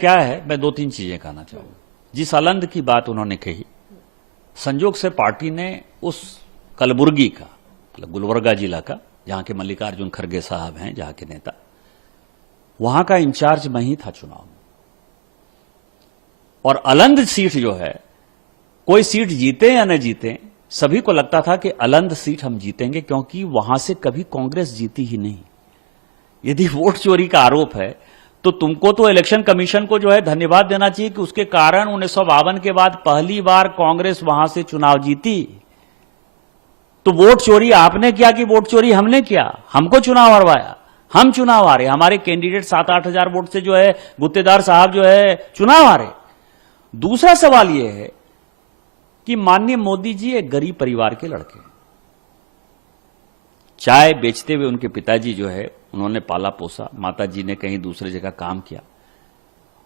क्या है, मैं दो तीन चीजें कहना चाहूंगा। जिस अलंद की बात उन्होंने कही, संजोग से पार्टी ने उस कलबुर्गी का, मतलब गुलबर्गा जिला का, जहां के मल्लिकार्जुन खड़गे साहब हैं, जहां के नेता, वहां का इंचार्ज मैं ही था चुनाव में। और अलंद सीट जो है, कोई सीट जीते या न जीते, सभी को लगता था कि अलंद सीट हम जीतेंगे, क्योंकि वहां से कभी कांग्रेस जीती ही नहीं। यदि वोट चोरी का आरोप है तो तुमको तो इलेक्शन कमीशन को जो है धन्यवाद देना चाहिए कि उसके कारण 1952 के बाद पहली बार कांग्रेस वहां से चुनाव जीती। तो वोट चोरी आपने किया कि वोट चोरी हमने किया? हमको चुनाव हरवाया, हम चुनाव हारे, हमारे कैंडिडेट 7-8 हजार वोट से जो है गुत्तेदार साहब जो है चुनाव हारे। दूसरा सवाल यह है कि माननीय मोदी जी एक गरीब परिवार के लड़के हैं। चाय बेचते हुए उनके पिताजी जो है उन्होंने पाला पोसा, माताजी ने कहीं दूसरी जगह काम किया।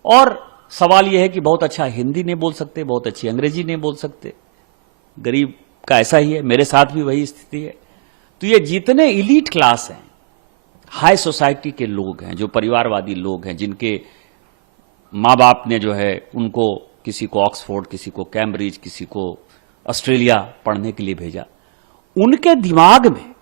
और सवाल यह है कि बहुत अच्छा हिंदी नहीं बोल सकते, बहुत अच्छी अंग्रेजी नहीं बोल सकते। गरीब का ऐसा ही है, मेरे साथ भी वही स्थिति है। तो ये जितने इलीट क्लास हैं, हाई सोसाइटी के लोग हैं, जो परिवारवादी लोग हैं, जिनके माँ बाप ने जो है उनको, किसी को ऑक्सफोर्ड, किसी को कैम्ब्रिज, किसी को ऑस्ट्रेलिया पढ़ने के लिए भेजा, उनके दिमाग में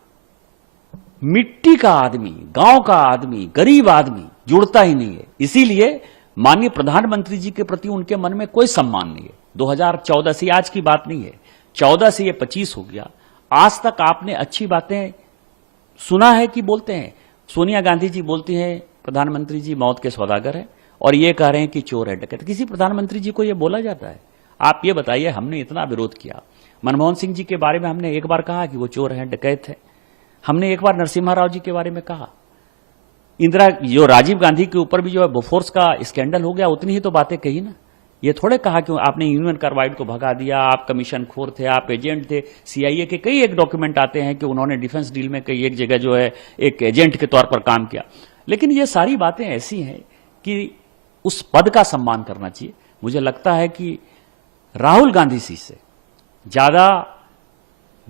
मिट्टी का आदमी, गांव का आदमी, गरीब आदमी जुड़ता ही नहीं है। इसीलिए माननीय प्रधानमंत्री जी के प्रति उनके मन में कोई सम्मान नहीं है। 2014 से, आज की बात नहीं है, 14 से ये 25 हो गया, आज तक आपने अच्छी बातें सुना है कि बोलते हैं? सोनिया गांधी जी बोलती हैं प्रधानमंत्री जी मौत के सौदागर हैं, और ये कह रहे हैं कि चोर है, डकैत। किसी प्रधानमंत्री जी को ये बोला जाता है? आप ये बताइए, हमने इतना विरोध किया। मनमोहन सिंह जी के बारे में हमने एक बार कहा कि वो चोर हैं, डकैत है। हमने एक बार नरसिम्हा राव जी के बारे में कहा। इंदिरा, जो राजीव गांधी के ऊपर भी जो है बोफोर्स का स्कैंडल हो गया, उतनी ही तो बातें कही ना। ये थोड़े कहा कि आपने यूनियन कार्बाइड को भगा दिया, आप कमीशन खोर थे, आप एजेंट थे। सीआईए के कई एक डॉक्यूमेंट आते हैं कि उन्होंने डिफेंस डील में कई एक जगह जो है एक एजेंट के तौर पर काम किया। लेकिन ये सारी बातें ऐसी हैं कि उस पद का सम्मान करना चाहिए। मुझे लगता है कि राहुल गांधी जी से ज्यादा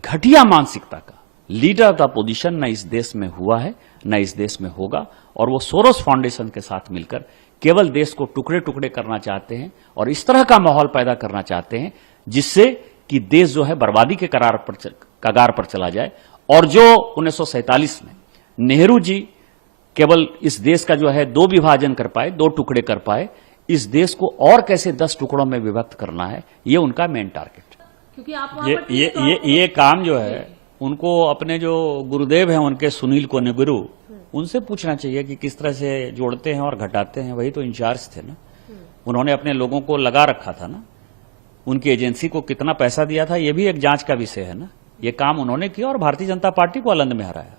घटिया मानसिकता का लीडर ऑफ द पोजीशन न इस देश में हुआ है, न इस देश में होगा। और वो सोरोस फाउंडेशन के साथ मिलकर केवल देश को टुकड़े टुकड़े करना चाहते हैं और इस तरह का माहौल पैदा करना चाहते हैं जिससे कि देश जो है बर्बादी के कगार पर चला जाए। और जो 1947 में नेहरू जी केवल इस देश का जो है 2 विभाजन कर पाए, 2 टुकड़े कर पाए, इस देश को और कैसे 10 टुकड़ों में विभक्त करना है, ये उनका मेन टारगेट है। क्योंकि आप ये काम जो है उनको अपने जो गुरुदेव हैं उनके सुनील कोनेगुरु, उनसे पूछना चाहिए कि किस तरह से जोड़ते हैं और घटाते हैं। वही तो इंचार्ज थे ना, उन्होंने अपने लोगों को लगा रखा था ना, उनकी एजेंसी को कितना पैसा दिया था, ये भी एक जांच का विषय है ना। ये काम उन्होंने किया और भारतीय जनता पार्टी को अलंद में हराया।